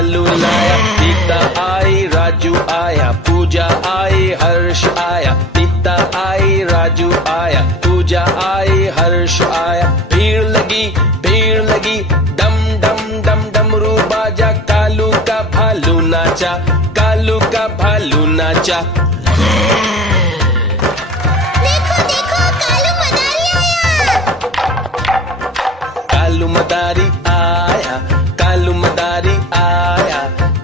भालू लाया। सीता आई, राजू आया, पूजा आई, हर्ष आया। सीता आई, राजू आया, पूजा आई, हर्ष आया। भीड़ लगी, डम डम डम डमरू बाजा। कालू का भालू नाचा, कालू का भालू नाचा। देखो देखो कालू मदारी आया। कालू मदारी आया, कालू मदारी आया।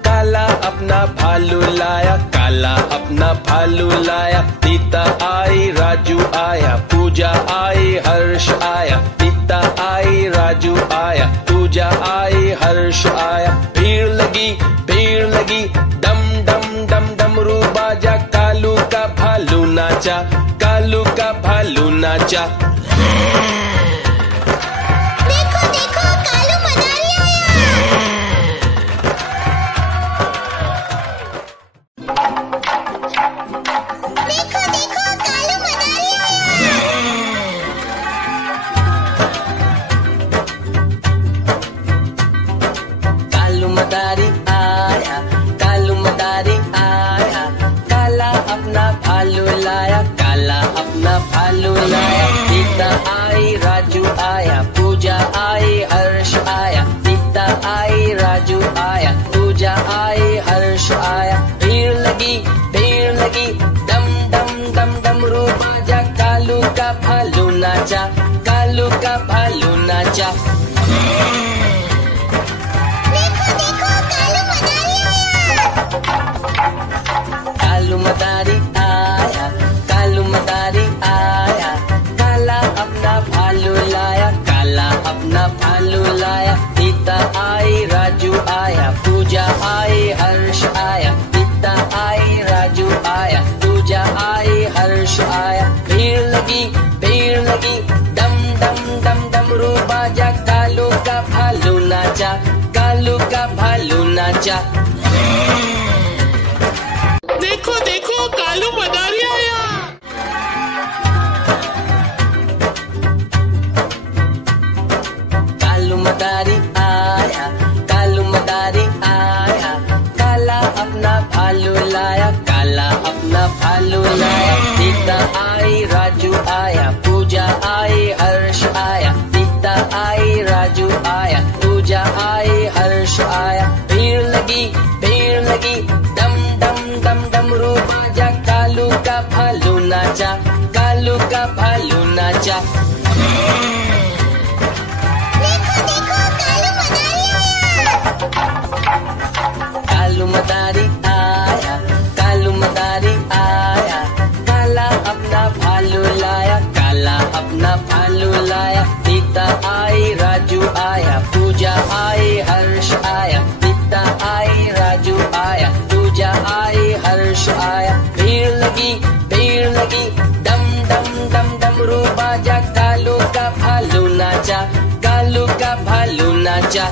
काला अपना भालू लाया, काला अपना भालू लाया। सीता आई, राजू आया, पूजा आई, हर्ष आया। सीता आई, राजू आया, पूजा आई, हर्ष आया। भीड़ लगी, डम डम डम डमरू बाजा। कालू का भालू नाचा, कालू का भालू नाचा। देखो देखो कालू मदारी आया। देखो देखो कालू मदारी आया। कालू मदारी आया, कालू मदारी आया। काला अपना भालू लाया, काला अपना भालू लाया। सीता आई, राजू आया, पूजा आई, हर्ष आया। सीता आई, राजू आया, पूजा आई, हर्ष आया। भीड़ लगी, डम डम डम डमरू बाजा। कालू का भालू नाचा, कालू का भालू नाचा। देखो देखो कालू मदारी आया। कालू मदारी आया, कालू मदारी आया। काला अपना भालू लाया, काला अपना भालू लाया। सीता आई, राजू आया, पूजा आई, हर्ष आया। सीता आई, राजू आया, पूजा आई, हर्ष आया। भीड़ लगी, डम डम डम डमरू बाजा। कालू का भालू नाचा, कालू का भालू नाचा। देखो देखो कालू मदारी आया। कालू मदारी आया, कालू मदारी आया। काला अपना भालू लाया, काला अपना भालू लाया। सीता आई, राजू आया, पूजा आई, हर्ष आया। सीता आई, राजू आया, पूजा आई, हर्ष आया। भीड़ लगी, डम डम डम डमरू बाजा। कालू का भालू नाचा, कालू का भालू नाचा। देखो देखो कालू मदारी आया। कालू मदारी आया, कालू मदारी आया। काला अपना भालू लाया, काला अपना भालू लाया। सीता आई, राजू आया, पूजा आई, हर्ष आया। सीता आई, राजू आया, पूजा आई, हर्ष आया। भीड़ लगी, डम डम डम डमरू बाजा। कालू का भालू नाचा, कालू का भालू नाचा।